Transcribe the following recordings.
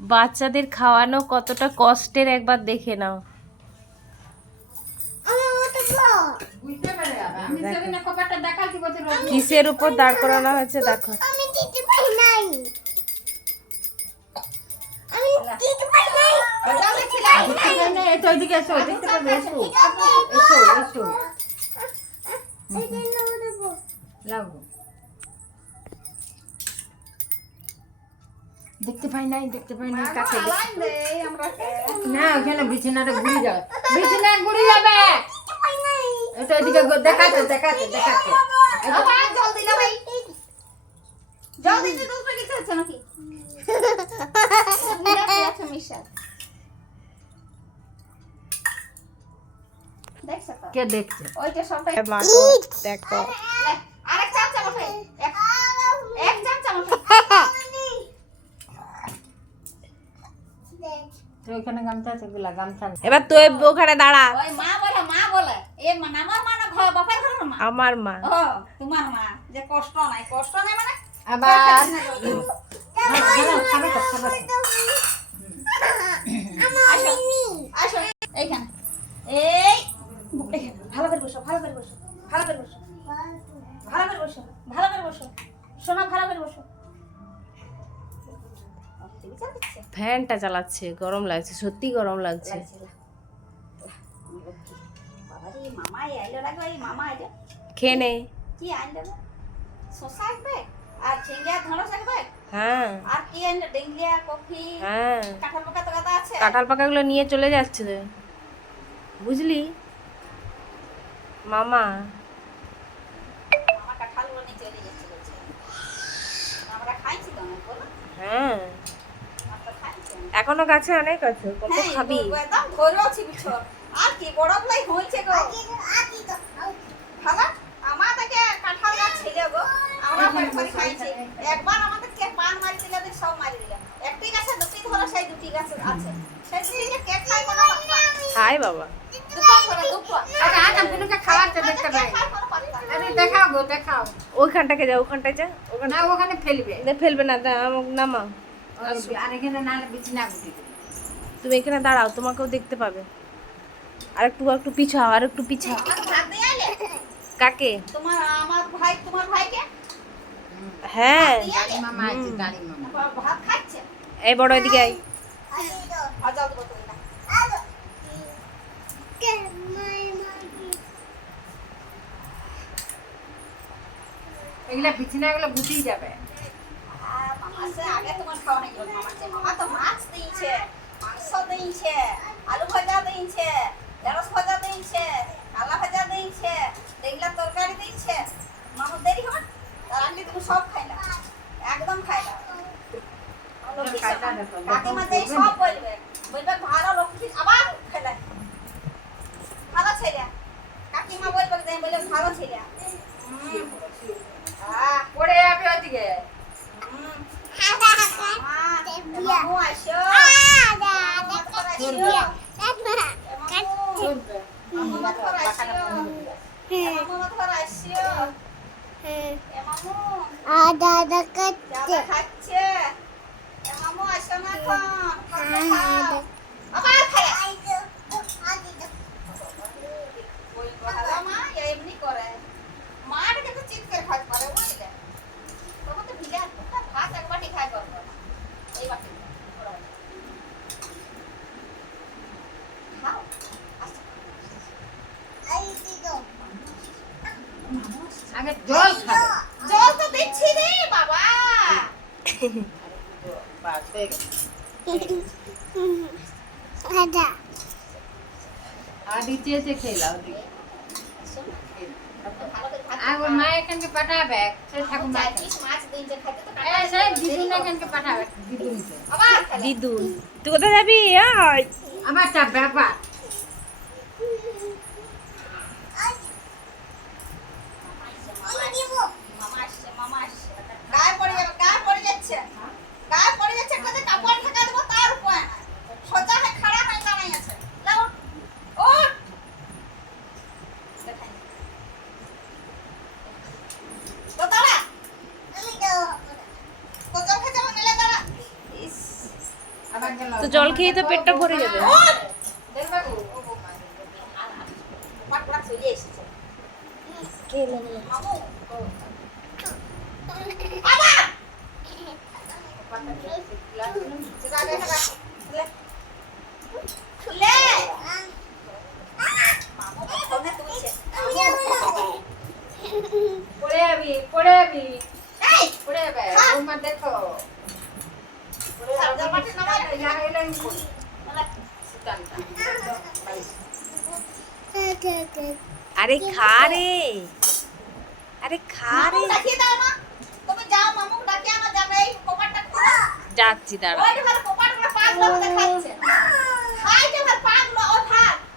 বাচ্চাদের খাওয়ানো কতটা কষ্টের একবার দেখে নাও। কিসের উপর দাঁড় করানো হয়েছে দেখো। আমি দেখতে পাই নাই দেখতে পাই নাই কাকে না ওখানে বিছানাটা ঘুরে যাবে বিছানা ঘুরে যাবে। তো এদিকে গো- দেখাচ্ছে দেখাচ্ছে দেখাচ্ছে এই। তো- কে দেখছে? ওইটা সবটাই দেখো। তো ওখানে গামছা আছে? গুলা গামছা এবার তুই ওখানে দাঁড়া। ওই মা বলে মা বলে এ মানে আমার মা না ঘর বাপের ঘরের মা? আমার মা। ও তোমার মা যে কষ্ট নাই কষ্ট নাই মানে? আবার? এই এইখানে ভালো করে বসো ভালো করে বসো ভালো করে বসো ভালো করে বসো ভালো করে বসো সোনা ভালো করে বসো। ফ্যানটা চালাচ্ছে, গরম লাগছে, সত্যি গরম লাগছে। খেয়ে নে। হ্যাঁ। হ্যাঁ। কাঁঠাল পাকাগুলো নিয়ে চলে যাচ্ছে বুঝলি? মামা। হ্যাঁ। এখনও গাছে অনেক আছে কত হ্যাঁ, খাবি? একদম ধরে আছি বিছো আর কি বড় প্লাই হয়েছে গো। ভালো আমাদেরকে কাঁঠাল গাছ ছিল গো আমরা পেট ভরে খাইছি। একবার আমাদেরকে পান মারি দিলে সব মারি দিলে। একটি গাছে দুটি ধরো সেই দুটি গাছ আছে। সেই দুটি কে খাই কোনো পাত্তা বাবা। দুটো করে দুটো আরে আজ আমগুলোকে খাওয়াচ্ছে দেখতে পাই খাই কোনো পাত্তা আরে দেখাও গো দেখাও। ওইখানটাকে যা ওখানটায় যা ওখানে না ফেলবে। ফেলবে না দা, বিছনা তুমি এখানে দাঁড়াও তোমাকেও দেখতে পাবে। আর একটু একটু পিছাও। আর একটু পিছাও কাকে? তোমার আমার ভাই তোমার ভাইকে? হ্যাঁ। এই বড় এদিকে আয়। আর যাও দেবো তুমি না এগুলা বিছনাগুলো যাবে। আর আগে তোমার খাওয়া মামা তো মাছ দিয়েছে মাংস দিয়েছে আলু ভাজা দিয়েছে ঢেঁড়স ভাজা দিয়েছে কালা ভাজা দিয়েছে দেখলা তরকারি দিয়েছে। মামা দেরি হবে তার আগে তুমি সব খাইলা একদম খাইলা কাকিমা যেই সব বলবে বলবে ভালো লক্ষ্মী আবার খেলে ভালো ছেলে। কাকিমা বলবে যে বলে ভালো ছেলে। পড়ে যাবে ওদিকে। মামু আসো চলবে আদা আদা কাটছে মাটা কিন্তু চিৎ করে খাওয়াতে পারে বুঝলে তখন তো ভিলে ভাত এক বাটি খাই করব এই বাটি ওরা বাটি। খাও আচ্ছা আগে জল খাবে জল তো দিচ্ছি রে বাবা খেলাও ওর মা এখানকে পাঠাবে। দিদুন এখানকে পাঠাবে। দিদুনকে। দিদুন। তুই কোথায় যাবি? আমার একটা ব্যাপার মামা আসছে মামা আসছে গায়ে পড়ে যাবে গায়ে পড়ে যাচ্ছে গায়ে পড়ে যাচ্ছে একটা যে কাপড় ঢাকা দেবো তার উপায় নাই সোজা হয়ে খাড়া হয়ে দাঁড়াই আছে লাও ওঠ দেখাই তো দাঁড়া তো চোখে যাব নিলে দাঁড়া ইস গেল তো জল খেয়ে তো পেটটা ভরে যাবে। দেখবাবু পাট পাট চলে এসেছে মামু লে মামু ফোনে তুলছে পড়ে যাবি পড়ে যাবি এই পড়ে যাবে বৌমা দেখো পড়ে যাবে। সাবধান মাঠে নামাই। ইয়া এলেন পড়ে। বলে, সিটানটা। আরে খা রে আরে খা রে মামু ডাকিয়ে দাও না তুমি যাও মামু ডাকিয়ে আনো যাবে এই কপাটটা খোলো যাচ্ছি দাঁড়া ওই দেখো কপাটগুলো পাগলো মতো খাচ্ছে খাই যে ভাই পাগলো ওই ভাত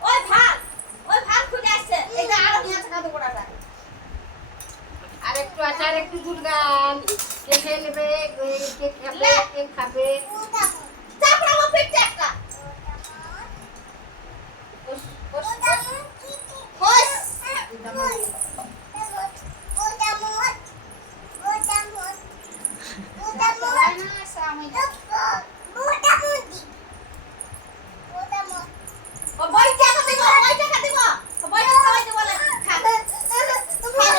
ওই ভাত ওই ভাত খুলে আসছে। এই যে আরও নিয়ে আছে কাদু গোড়াটা আর একটু আচার একটু গুলগান কে খেয়ে নেবে কে খাবে। কে খাবে চাপড়া মো পিঠে একটা বস বস বস ও বই টাকা দিব বই টাকা দিব বই টাকা খাওয়াই দিব বলে খা খা রে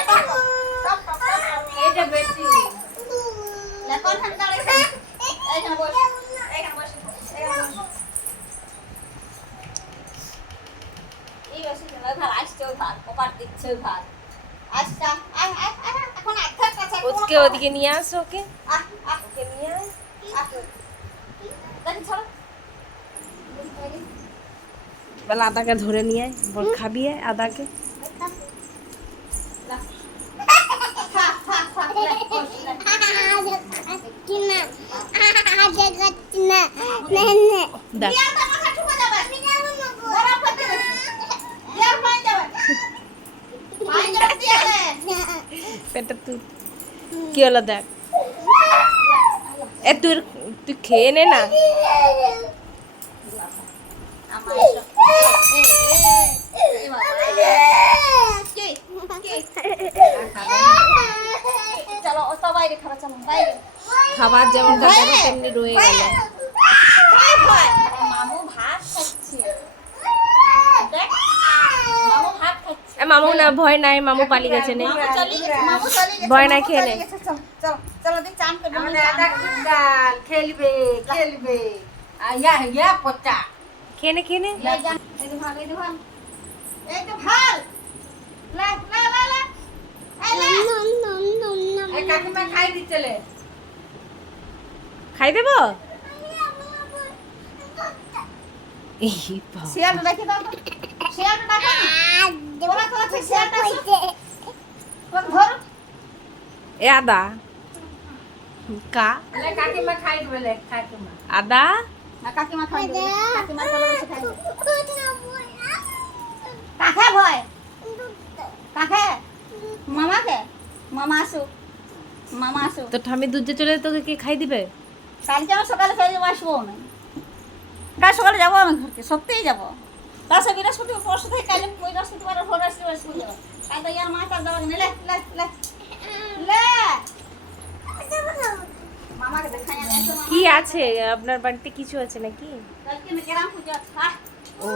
টপ টপ টপ টপ এটা বেশি লে কোন খান দাঁড়াই এইখানে বস এইখানে বস এইখানে বস এই বসে ওই ভাত আসছে ওই ভাত কপার দিচ্ছে ওই ভাত আচ্ছা আয় আয় আয় এখন আধা কাঁচা ওকে ওদিকে নিয়ে আস ওকে আহ আহ ওকে নিয়ে আয় আহ দেখি চলো বলে আদাকে ধরে নিয়ে আয় বল খাবি আয় আদাকে খা খা খা লে বস লে দেখ বিয়ার তো মাথা ঠুকে যাবে বরফ করতে দেবে বিয়ার পানি যাবে পানি যাবে দিয়ালে পেটটা তুই কি হলো দেখ। এ তুই তুই খেয়ে নে না। খাবার যেমন দেখাবো তেমনি রয়ে গেল ভয় ভয় মামু ভাত খাচ্ছে দেখ মামু ভাত খাচ্ছে এ মামু না ভয় নাই মামু পালিয়ে গেছে নে। ভয় নাই খেয়ে চলে নে। খেলবে খেলবে। খেয়ে খেয়ে খাই দেবো। শিয়ালটা দেখি দাও ডাকো না ধর। এ আদা। কা? লে কাকিমা খাই কাকিমা। আদা? না কাকিমা খাই কাকিমা খাই কাকে ভয়? কাকে? মামাকে? মামা আসুক। মামা আসুক। তো ঠামি দুধে চলে তোকে কে খাই দিবে? কালকে আমার সকালে ফেলে যাব আসব না কাল সকালে যাব আমি ঘরকে সত্যিই যাব। তাছাড়া বৃহস্পতিবার পরশু থেকে কালে বৃহস্পতিবার আসলে যাব কাল তো ইয়ার আর দেওয়া লে লে লে লে কি আছে আপনার বাড়িতে কিছু আছে নাকি কালকে না গ্রাম পূজা হ্যাঁ ও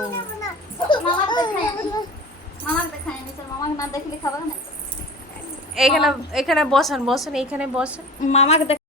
না দেখলে খাবার না এখানে এখানে বসান বসান এইখানে বসান মামাকে